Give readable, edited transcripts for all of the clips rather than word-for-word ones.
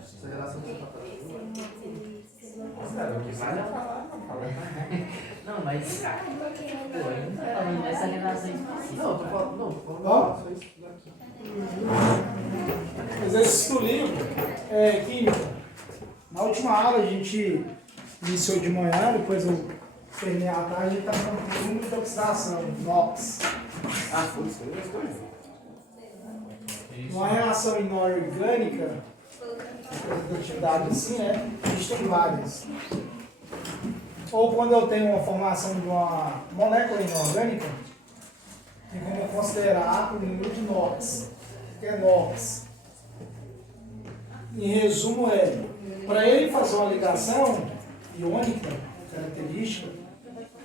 Essa relação que você está falando. O que vale é não, mas. Pô, a gente não tá falando dessa relação específica. Não, tô falando só isso daqui. Exercício do livro é química. Na última aula a gente iniciou de manhã, depois eu terminei à tarde, a gente está falando de número de oxidação, NOx. Ah, foi isso aí, mas foi. Uma reação inorgânica, produtividade assim, né? A gente tem várias. Ou quando eu tenho uma formação de uma molécula inorgânica, tem como considerar o número de NOx, que é NOx. Em resumo, para ele fazer uma ligação iônica, característica,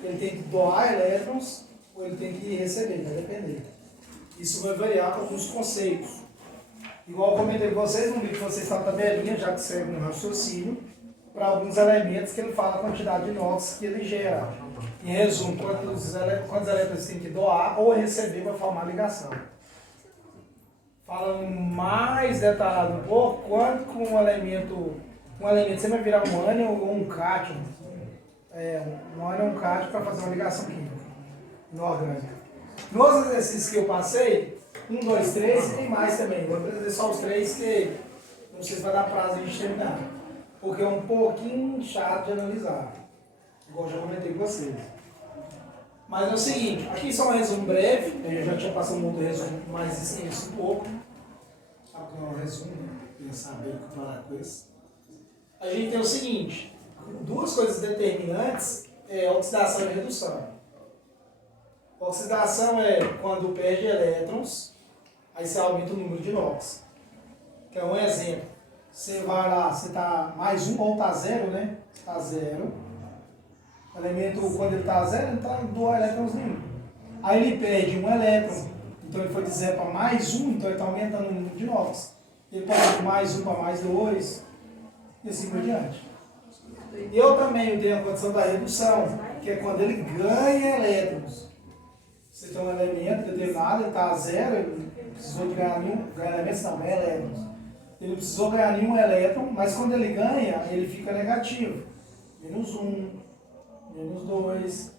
ele tem que doar elétrons ou ele tem que receber, vai depender. Isso vai variar com alguns conceitos. Igual eu comentei com vocês, no vídeo que vocês estão na tabelinha, já que serve no raciocínio, para alguns elementos que ele fala a quantidade de NOx que ele gera. Em resumo, quantos elétrons tem que doar ou receber para formar a ligação. Falando mais detalhado um pouco, quanto com um elemento você vai virar um ânion ou um cátion. Um ânion ou um cátion para fazer uma ligação química inorgânica. Nos exercícios que eu passei, 1, 2, 3, e tem mais também. Vou trazer só os 3 que não sei se vai dar prazo a gente terminar. Porque é um pouquinho chato de analisar. Igual eu já comentei com vocês. Mas é o seguinte, aqui só um resumo breve. Eu já tinha passado um outro resumo mais extenso um pouco. Sabe o que é um resumo, né? Queria saber o que falar com isso. A gente tem o seguinte, duas coisas determinantes é oxidação e redução. Oxidação é quando perde elétrons, aí você aumenta o número de NOx. Que é um exemplo. Você vai lá, você está mais 1 ou está 0, né? Está 0. O elemento, quando ele está 0, ele não está doando elétrons nenhum. Aí ele perde um elétron, então ele foi de 0 para mais 1, então ele está aumentando o número de NOx. Ele pode de mais 1 para mais 2, e assim por diante. Eu também tenho a condição da redução, que é quando ele ganha elétrons. Você tem um elemento determinado, ele está a 0, ele precisou de ganhar elementos, não, ganha elétrons. Ele não precisou ganhar nenhum elétron, mas quando ele ganha, ele fica negativo. Menos 1, menos 2.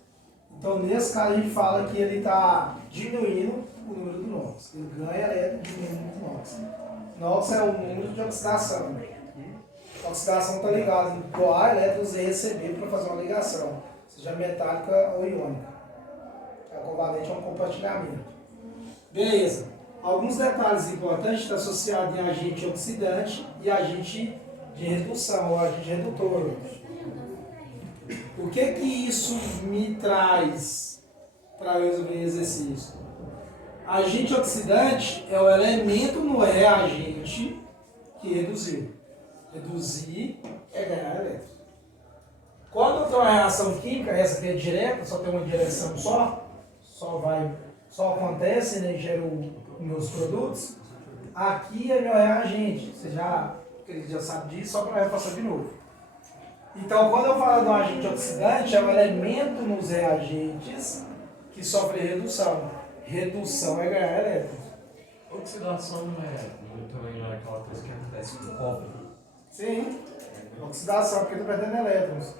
Então, nesse caso, a gente fala que ele está diminuindo o número do NOx. Ele ganha elétron e diminui o número do NOx. NOx é o número de oxidação. A oxidação está ligada em doar elétrons e receber para fazer uma ligação, seja metálica ou iônica. É equivalente a um compartilhamento. Beleza. Alguns detalhes importantes estão associados em agente oxidante e agente de redução, ou agente redutor. O que isso me traz para eu resolver o exercício? Agente oxidante é o elemento no reagente que reduziu. Reduzir é ganhar elétrons. Quando eu tenho uma reação química, essa aqui é direta, só tem uma direção só acontece, né, gera os meus produtos. Aqui é meu reagente. Você já sabe disso, só para reforçar de novo. Então, quando eu falo de um agente oxidante, é um elemento nos reagentes que sofre redução. Redução é ganhar elétrons. Oxidação também não é aquela coisa que acontece com o cobre. Sim. Oxidação, porque eu estou perdendo elétrons.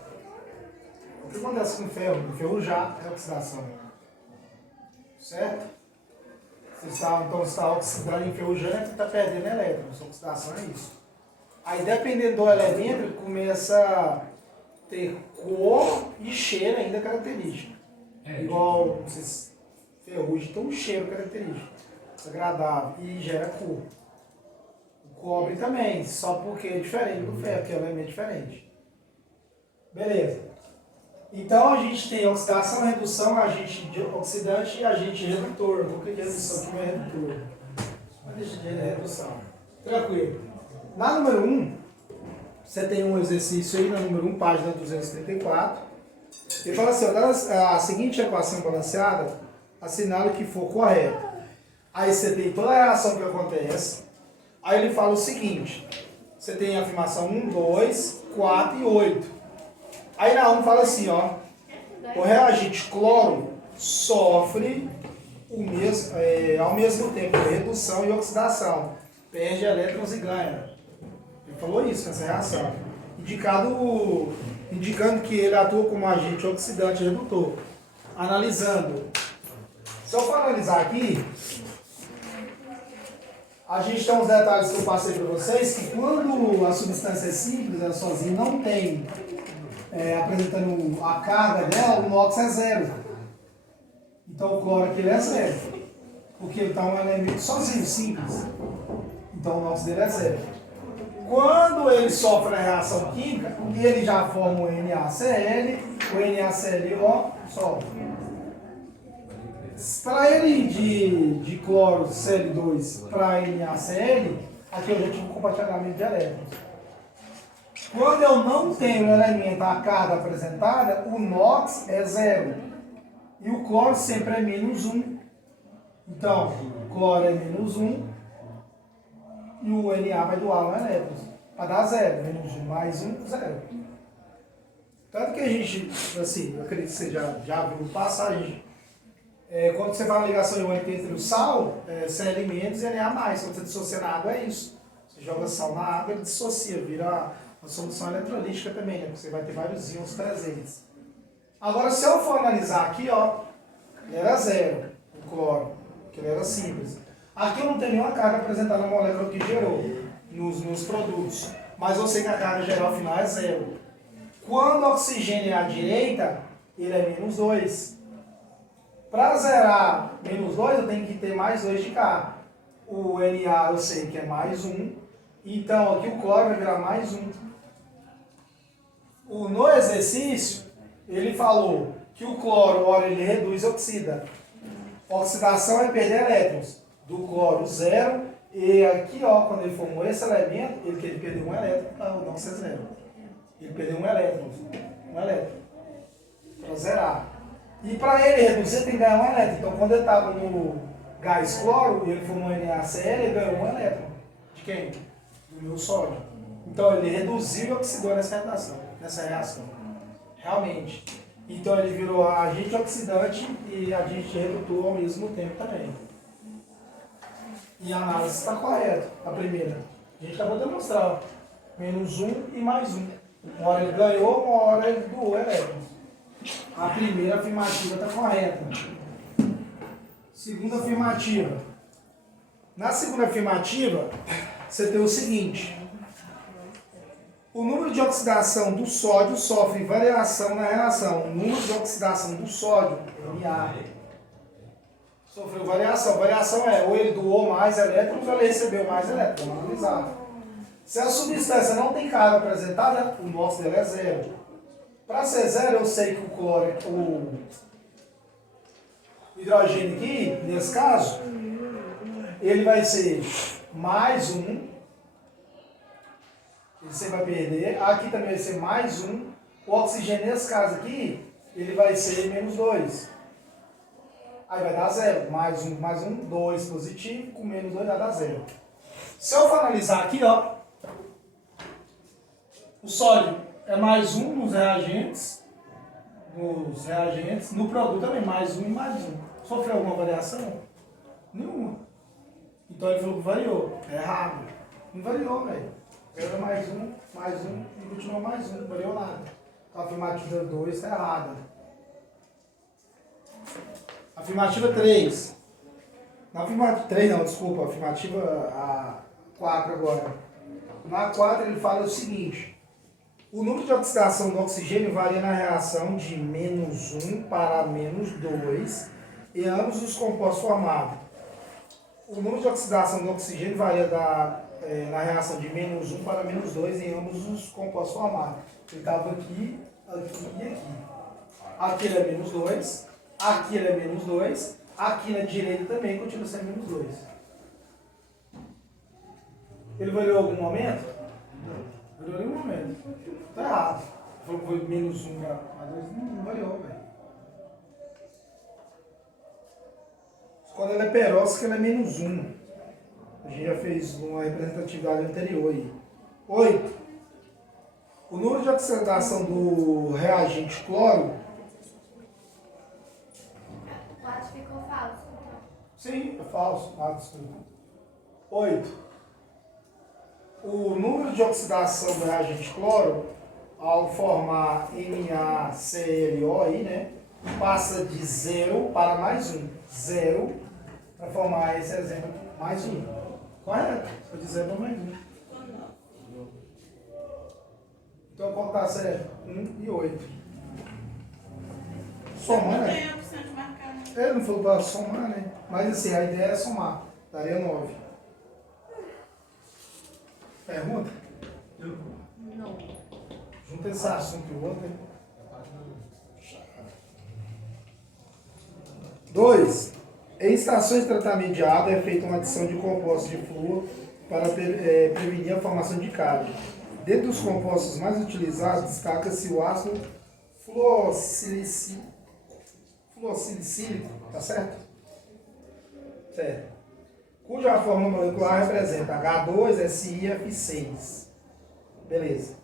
O que acontece com o ferro? O ferro já é oxidação. Certo? Você está oxidando, enferrujando, é que está perdendo elétrons. Oxidação é isso. Aí, dependendo do elemento, ele começa a ter cor e cheiro ainda característico. Igual, ferrugem tem um cheiro característico, agradável, e gera cor. O cobre também, só porque é diferente do ferro, que é um elemento diferente. Beleza. Então a gente tem oxidação, redução, agente oxidante e agente redutor. Um pouquinho de redução que não é redutor. Mas deixa de redução. Tranquilo. Na número 1, você tem um exercício aí na número 1, página 234. Ele fala assim, a seguinte equação balanceada, assinale que for correta. Aí você tem toda a reação que acontece. Aí ele fala o seguinte, você tem a afirmação 1, 2, 4 e 8. Aí na 1 fala assim, ó, o reagente cloro sofre ao mesmo tempo redução e oxidação. Perde elétrons e ganha. Ele Ele falou isso nessa reação. Indicando que ele atua como agente oxidante redutor. Analisando. Se eu for analisar aqui, a gente tem uns detalhes que eu passei para vocês, que quando a substância é simples, ela sozinha não tem, apresentando a carga dela, o NOx é zero. Então o cloro aqui ele é zero. Porque ele está um elemento sozinho, simples. Então o NOx dele é zero. Quando ele sofre a reação química, ele já forma o NaCl, o NaClO sofre. Para ele de cloro Cl2 para NaCl, aqui eu já tive um compartilhamento de elétrons. Quando eu não tenho o elemento, a carga apresentada, o NOx é zero. E o cloro sempre é menos 1. Então, o cloro é menos 1 e o Na vai doar 1 elétron. Para dar zero. Menos 1 mais 1, zero. Tanto que a gente, assim, eu acredito que você já viu passagem. Quando você faz uma ligação iônica entre o sal, Cl- e Na+. Quando você dissocia na água, é isso. Você joga sal na água, ele dissocia, vira uma solução eletrolítica também, né? Porque você vai ter vários íons presentes. Agora, se eu for analisar aqui, ó, ele era zero, o cloro, porque ele era simples. Aqui eu não tenho nenhuma carga apresentada na molécula que gerou nos produtos, mas eu sei que a carga geral final é zero. Quando o oxigênio é à direita, ele é menos 2. Para zerar menos 2, eu tenho que ter mais 2 de cá. O Na eu sei que é mais 1, então aqui o cloro vai virar mais 1. No exercício, ele falou que o cloro, ora ele reduz e oxida. Oxidação é perder elétrons. Do cloro, zero. E aqui, ó, quando ele formou esse elemento, ele perdeu um elétron. Não, ser zero. Ele perdeu um elétron. Um elétron. Para zerar. E para ele reduzir, tem que ganhar um elétron. Então, quando ele estava no gás cloro, ele formou NaCl, ele ganhou um elétron. De quem? Do meu sódio. Então, ele reduziu e oxidou nessa reação. Realmente. Então ele virou agente oxidante e agente redutor ao mesmo tempo também. E a análise está correta, a primeira. A gente acabou de demonstrar. Menos 1 e mais 1. Uma hora ele ganhou, uma hora ele doou elétrons. A primeira afirmativa está correta. Segunda afirmativa. Na segunda afirmativa, você tem o seguinte. O número de oxidação do sódio sofre variação na relação. O número de oxidação do sódio, Na, sofreu variação. Variação é ou ele doou mais elétrons ou ele recebeu mais elétrons. Vamos analisar. Se a substância não tem carga apresentada, o NOx dela é zero. Para ser zero, eu sei que o cloro, o hidrogênio aqui, nesse caso, ele vai ser mais 1. Você vai perder. Aqui também vai ser mais 1. O oxigênio, nesse caso aqui, ele vai ser menos 2. Aí vai dar 0. Mais 1, 2 positivo, com menos 2 vai dar 0. Se eu for analisar aqui, ó, o sódio é mais 1 nos reagentes. No produto também, mais 1 e mais 1. Sofreu alguma variação? Nenhuma. Então ele falou que variou. É errado. Não variou, velho. Era mais 1 e continuou mais 1, não variou nada. Então a afirmativa 2 está errada. Afirmativa 3. Na afirmativa 3 não, desculpa, afirmativa 4 agora. Na 4 ele fala o seguinte. O número de oxidação do oxigênio varia na reação de menos 1 para menos 2 em ambos os compostos formados. O número de oxidação do oxigênio varia na reação de menos 1 para menos 2 em ambos os compostos formados. Ele estava aqui, aqui e aqui. Aqui ele é menos 2, aqui ele é menos 2, aqui na direita também continua sendo menos 2. Ele variou em algum momento? Não. Variou em nenhum momento. Está errado. Falou que foi menos 1 para 2, não variou, velho. Quando ela é peróxica, ela é menos 1. A gente já fez uma representatividade anterior aí. 8. O número de oxidação do reagente cloro. 4 ficou falso. Sim, é falso. 8. O número número de oxidação do reagente cloro, ao formar NaClO aí, né, passa de 0 para mais 1. 0 para formar esse exemplo mais 1. Correto? Foi de 0 para mais 1. Então qual está certo? 1 e 8. Somar, né? Tem a opção de marcar, né? Ele não falou para somar, né? Mas assim, a ideia é somar. Daria 9. Pergunta? Não. Junta esse assunto e o outro. 2. Em estações de tratamento de água é feita uma adição de compostos de flúor para prevenir a formação de cárie. Dentre os compostos mais utilizados, destaca-se o ácido fluorsilicílico, tá certo? Certo. Cuja fórmula molecular representa H2SiF6. Beleza.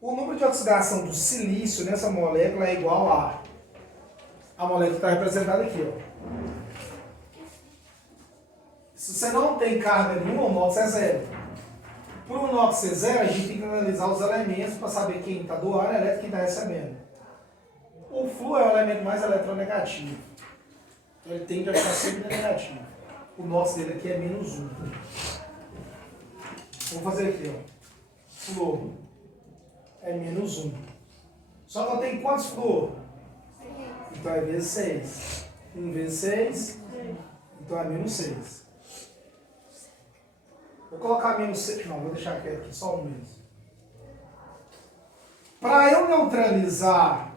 O número de oxidação do silício nessa molécula é igual a molécula está representada aqui, ó. Se você não tem carga nenhuma, o NOx é zero. Para o NOx ser zero, a gente tem que analisar os elementos para saber quem está doando elétron e quem está recebendo. O flúor é o elemento mais eletronegativo. Então ele tende a ficar sempre negativo. O NOx dele aqui é menos 1. Vou fazer aqui, ó. Flúor é menos 1. Só que eu tenho quantos flúor? Então é vezes 6. 1 vezes 6, então é menos 6. Vou colocar menos 6, não, vou deixar aqui só um mesmo. Para eu neutralizar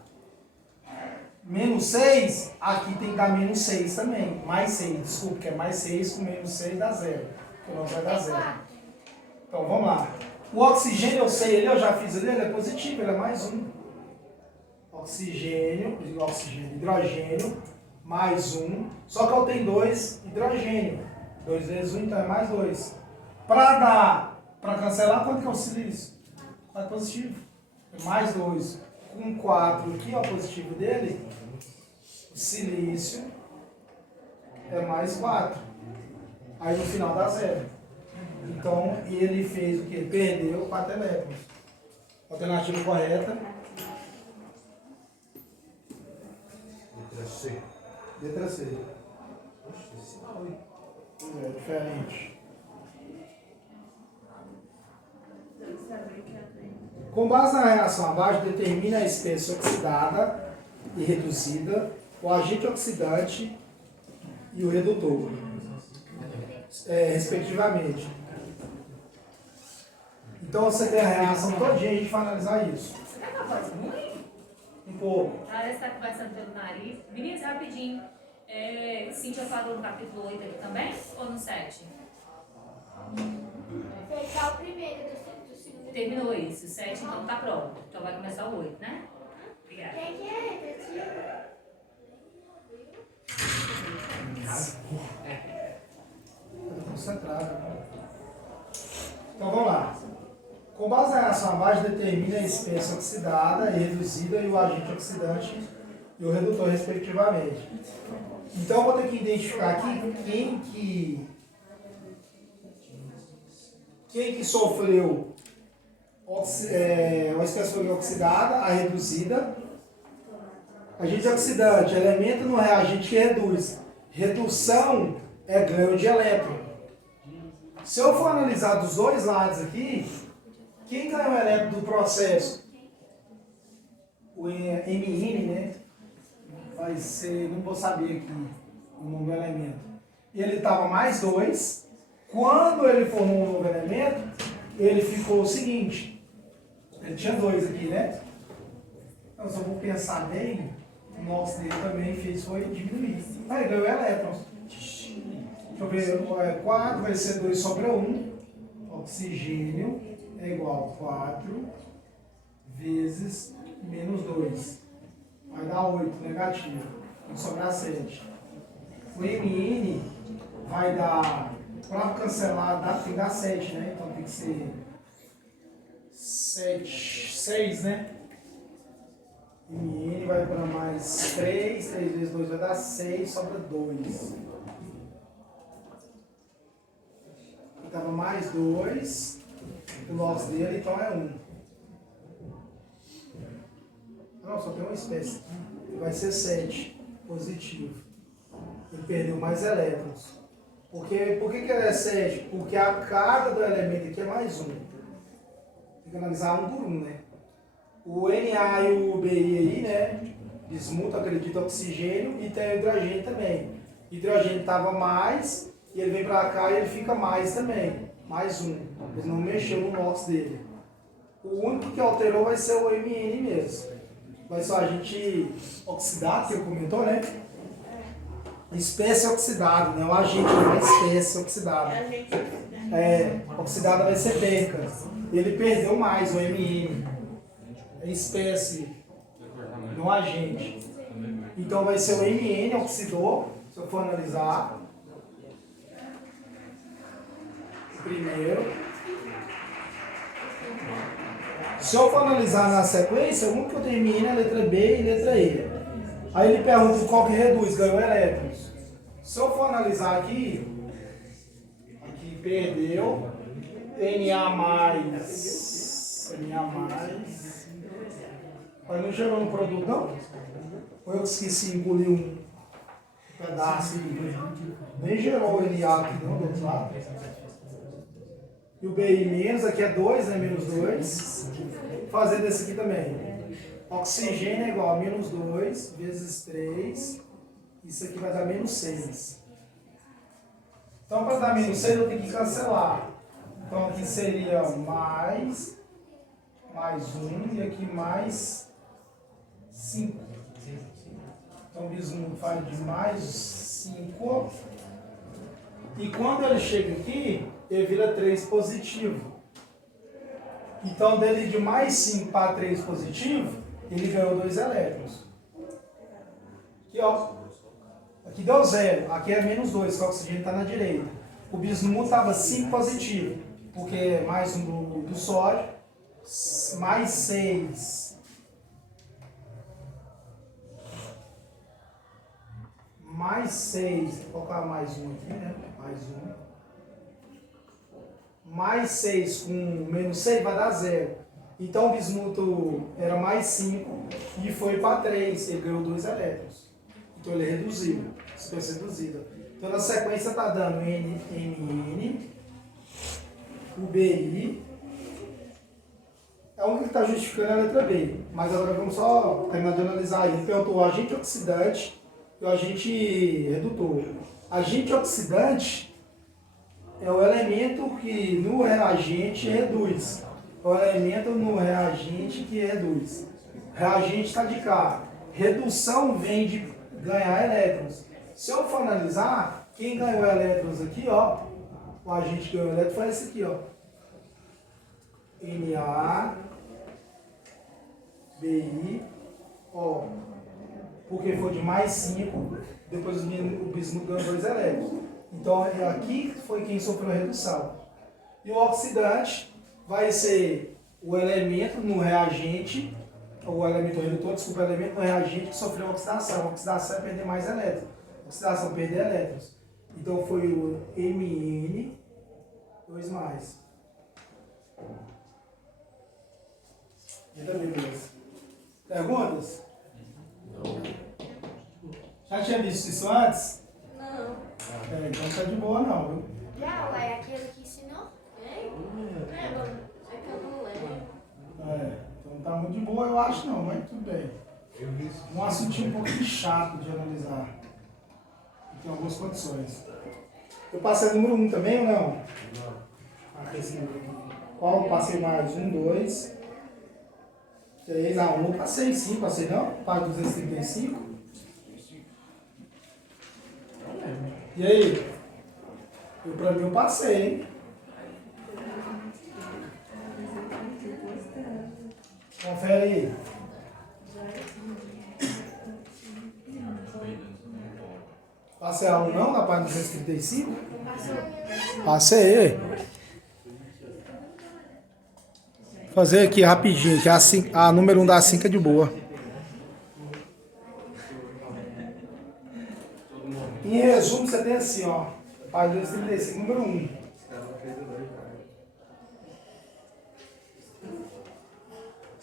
menos 6, aqui tem que dar menos 6 também. Mais 6, desculpa, que é mais 6 com menos 6 dá 0. Então vai dar 0. Então vamos lá. O oxigênio eu sei, eu já fiz ali, ele é positivo, ele é mais 1. Hidrogênio, mais 1. Só que eu tenho 2 hidrogênio. 2 vezes 1, então é mais 2. Para cancelar, quanto que é o silício? 4 positivo. É mais 2. Com 4 aqui, ó, o positivo dele, o silício é mais 4. Aí no final dá 0. Então ele fez o que? Perdeu 4 elétrons. Alternativa correta. Letra C. Letra C. Oxe, esse não, hein? É diferente. Com base na reação abaixo, determina a espécie oxidada e reduzida, o agente oxidante e o redutor, respectivamente. Então você tem a reação todinha, a gente vai analisar isso. Você tá com a voz ruim? Um pouco. Parece que tá conversando pelo nariz. Meninas, rapidinho. Cíntia falou no capítulo 8 aqui também? Ou no 7? Fechar o primeiro do segundo. Terminou isso. O 7 então tá pronto. Então vai começar o 8, né? Obrigada. Quem que é? Tatinha? Estou concentrado. Então vamos lá. Com base na reação abaixo, determina a espécie oxidada e reduzida e o agente oxidante e o redutor, respectivamente. Então eu vou ter que identificar aqui quem que sofreu a espécie oxidada, a reduzida. Agente oxidante, elemento no reagente que reduz. Redução é ganho de elétron. Se eu for analisar dos dois lados aqui, quem ganhou o elétron do processo? O MN, né? Vai ser, não vou saber aqui o nome do elemento. Ele estava mais 2. Quando ele formou um novo elemento, ele ficou o seguinte. Ele tinha 2 aqui, né? Então, se eu vou pensar bem, o nosso dele também foi diminuir. Aí ganhou elétrons. Deixa eu ver, 4 vai ser 2 sobra 1. Oxigênio é igual a 4 vezes menos 2. Vai dar 8, negativo. Vai sobrar 7. O MN vai dar, para cancelar, tem que dar 7, né? Então tem que ser 6, né? MN vai para mais 3. 3 vezes 2 vai dar 6, sobra 2. Estava mais 2. O NOx dele, então, é 1. Não, só tem uma espécie. Vai ser 7, positivo. Ele perdeu mais elétrons. Por que ele é 7? Porque a carga do elemento aqui é mais 1. Tem que analisar um por um, né? O Na e o Bi aí, né? Bismuto, acredita, oxigênio e tem o hidrogênio também. O hidrogênio estava mais, e ele vem para cá e ele fica mais também. Mais 1. Ele não mexeu no NOx dele. O único que alterou vai ser o Mn mesmo. Vai ser o agente oxidado, que eu comentou, né? Espécie oxidada, né? O agente é uma espécie oxidada. Oxidada vai ser perca. Ele perdeu mais, o Mn. É espécie, não agente. Então vai ser o Mn oxidou, se eu for analisar. Primeiro. Se eu for analisar na sequência, o único que eu tenho Mn é a letra B e letra E. Aí ele pergunta qual que reduz, ganhou elétrons. Se eu for analisar aqui perdeu, Na mais, mas não chegou no produto não? Ou eu esqueci de engolir um pedaço e nem gerou o Na aqui não, do outro lado. E o Bi menos, aqui é 2, né? Menos 2. Fazer desse aqui também. Oxigênio é igual a menos 2 vezes 3. Isso aqui vai dar menos 6. Então, para dar menos 6, eu tenho que cancelar. Então, aqui seria mais 1 e aqui mais 5. Então, o bismuto faz de mais 5. E quando ele chega aqui, ele vira 3 positivo. Então, dele de mais 5 para 3 positivo, ele ganhou 2 elétrons. Aqui, ó. Aqui deu 0. Aqui é menos 2, que o oxigênio está na direita. O bismuto estava 5 positivo, porque é mais um do sódio. Mais 6. Mais 6. Vou colocar mais 1 aqui, né? Mais 1. Mais 6 com menos 6 vai dar 0. Então o bismuto era mais 5 e foi para 3. Ele ganhou 2 elétrons. Então ele reduziu. Espécie reduzida. Então na sequência está dando Mn, o Bi. É o único que está justificando a letra B. Mas agora vamos só terminar de analisar aí. Ele perguntou o agente oxidante e o agente redutor. Agente oxidante é o elemento que no reagente reduz. É o elemento no reagente que reduz. Reagente está de cá. Redução vem de ganhar elétrons. Se eu for analisar, quem ganhou elétrons aqui, ó, o agente que ganhou elétrons foi esse aqui, ó. Na, Bi, ó. Porque foi de mais 5, depois o bismuto ganhou 2 elétrons. Então, aqui foi quem sofreu a redução. E o oxidante vai ser o elemento no reagente, ou o elemento redutor, desculpa, o elemento no reagente que sofreu oxidação. A oxidação é perder mais elétrons. Oxidação, perder elétrons. Então, foi o Mn, 2 mais. E também, beleza. Perguntas? Não. Já tinha visto isso antes? Não. Então tá de boa não, viu? Já, ué, aquele que ensinou? Hein? É, mano. É que eu não lembro. Então não tá muito de boa, eu acho não, mas tudo bem. Eu vi isso. Um assuntinho um pouquinho chato de analisar. Tem algumas condições. Eu passei o número 1 também ou não? Não. Esse número. Qual eu passei mais? 1, 2, 3, 1 eu passei sim, passei não? Para 235. E aí? Pra mim eu passei, hein? Confere aí. Passei a 1 não, na página 235? Passei. Fazer aqui rapidinho, que a número 1 da 5 é de boa. Em resumo, você tem assim, ó. Página 235, número 1.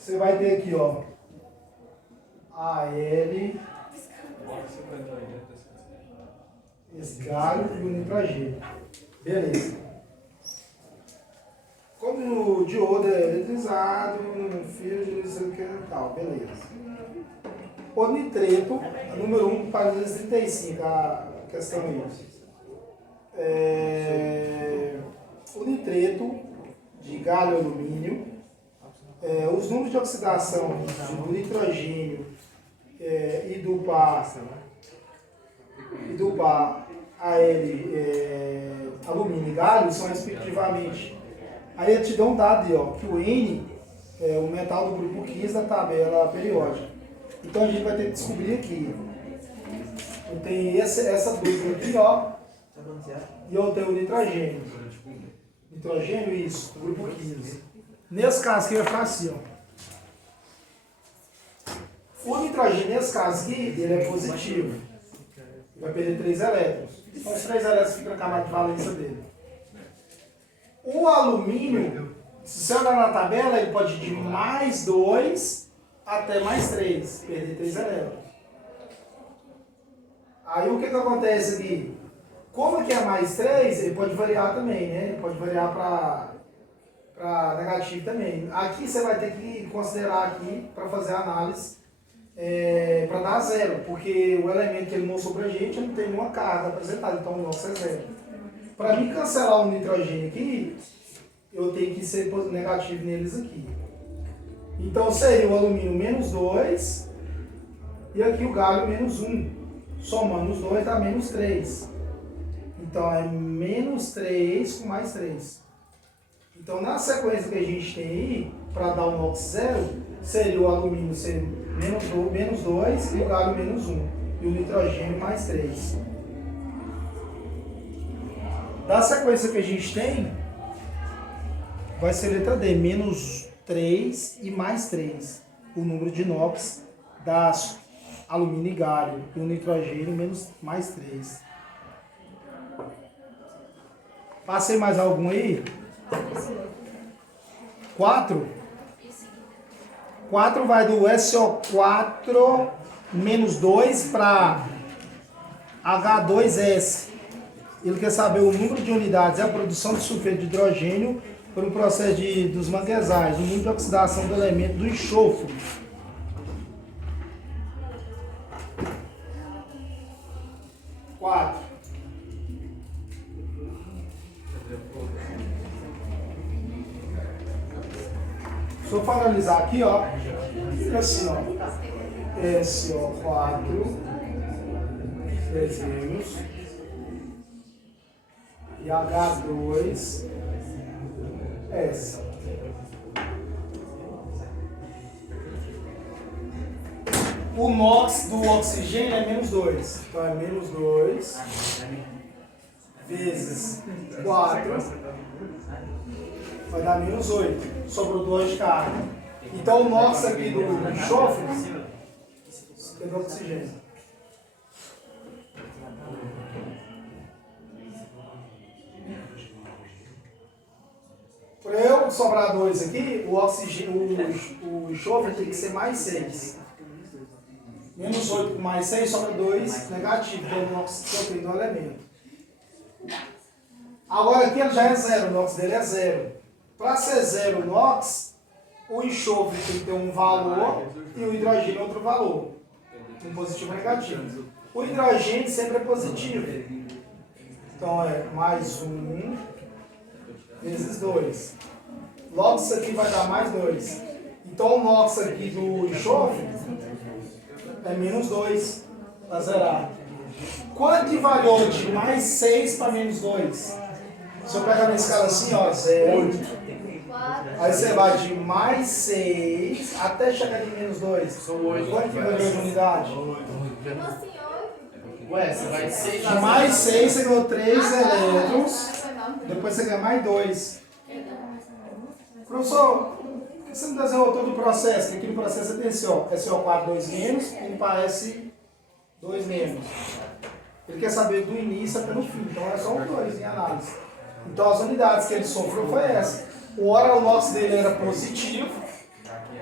você vai ter aqui, ó, AL, esse galho e o nitrogênio. Beleza. Como o diodo é eletrizado, filho de não que e tal, beleza. O nitreto, número 1 para 235, a questão aí. O nitreto de galho e alumínio, os números de oxidação do nitrogênio e do par alumínio e galho são respectivamente. Aí ele te dá um dado aí, ó, que o N é o metal do grupo 15 da tabela periódica. Então a gente vai ter que descobrir aqui. Eu tenho essa dupla aqui, ó, e eu tenho o nitrogênio. Nitrogênio, isso, grupo 15. Nesse caso aqui vai ficar assim, ó. O nitrogênio, nesse caso aqui, ele é positivo. Vai perder 3 elétrons. Então os 3 elétrons ficam na camada de valência dele. O alumínio, se você olhar na tabela, ele pode ir de mais 2 até mais 3. Perder 3 elétrons. Aí o que acontece aqui? Como aqui é mais 3, ele pode variar também, né? Ele pode variar para negativo também. Aqui você vai ter que considerar aqui, para fazer a análise, para dar 0, porque o elemento que ele mostrou para a gente não tem nenhuma carga apresentada, então o nosso é 0. Para mim cancelar o nitrogênio aqui, eu tenho que ser negativo neles aqui. Então seria o alumínio menos 2 e aqui o galho menos 1. Somando os dois dá menos 3. Então é menos 3 com mais 3. Então na sequência que a gente tem aí, para dar o NOx 0, seria o alumínio ser menos 2 e o galho menos 1. E o nitrogênio mais 3. Da sequência que a gente tem, vai ser letra D, menos 3 e mais 3. O número de NOx das alumínio e galho. E o nitrogênio menos mais 3. Passei mais algum aí? 4? 4 vai do SO4 menos 2 para H2S. Ele quer saber o número de unidades e a produção de sulfeto de hidrogênio por um processo dos manguezais, o número de oxidação do elemento do enxofre. Se eu for analisar aqui, ó, fica assim, ó, SO4, desenhos, e H2S. O NOx do oxigênio é menos 2, então é menos 2 vezes 4, vai dar menos 8, sobrou 2 de carga. Então o NOx aqui do enxofre é do oxigênio. Para eu sobrar 2 aqui, o enxofre tem que ser mais 6. Menos 8 com mais 6 sobra 2 negativo, que é o NOx que eu tenho do elemento. Agora aqui ele já é 0, o NOx dele é 0. Para ser 0 o NOx, o enxofre tem que ter um valor e o hidrogênio outro valor. Um positivo e negativo. O hidrogênio sempre é positivo. Então é mais 1 vezes 2. Logo isso aqui vai dar mais 2. Então o NOx aqui do enxofre é menos 2 para zerar. Quanto que variou de mais 6 para menos 2? Se eu pegar na escala assim, ó, 0. Aí você vai de mais 6 até chegar em menos 2. Quanto que variou de unidade? Ué, você vai de 6 De mais 6 você ganhou 3 elétrons. Depois você ganha mais 2. Professor, por que você não desenhou todo o processo? Porque aqui no processo você tem SO4 2 menos, indo para S2 menos. Ele quer saber do início até no fim, então é só um 2 em análise. Então as unidades que ele sofreu foi essa. O NOx dele era positivo,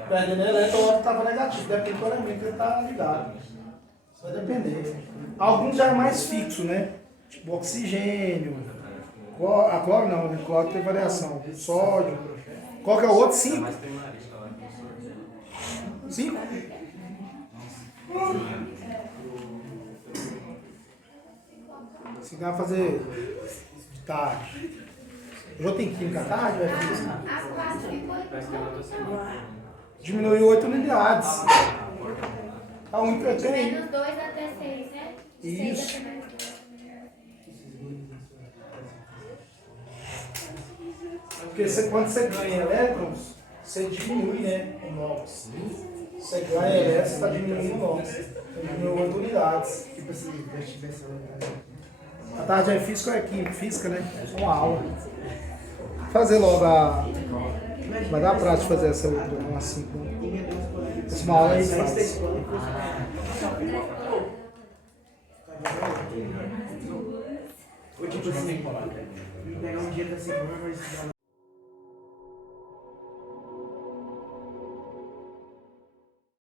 Perdendo elétron, o outro estava negativo, depende do corante que ele está ligado. Isso vai depender. Alguns já é mais fixo, né? Tipo oxigênio. A cloro não, né? Cloro tem variação. Sódio. Qual que é o outro? 5? 5? Você vai fazer de tarde. Hoje tem química à tarde, vai fazer A 4 ficou diminuiu 8 unidades. Tá um que eu tenho. menos 2 até 6, né? Isso. 6 até menos 2. Porque quando você ganha elétrons, você diminui, né, o NOx. Você ganha elétrons, você está diminuindo o NOx. Você diminui 8 unidades. Tipo assim, investigação. A tarde é física ou é química? Física, né? Uma aula. Fazer logo a. Vai dar prazo de fazer essa outra, uma 5. Essa uma aula aí faz. Ou tipo assim, pegar um dia da semana, mas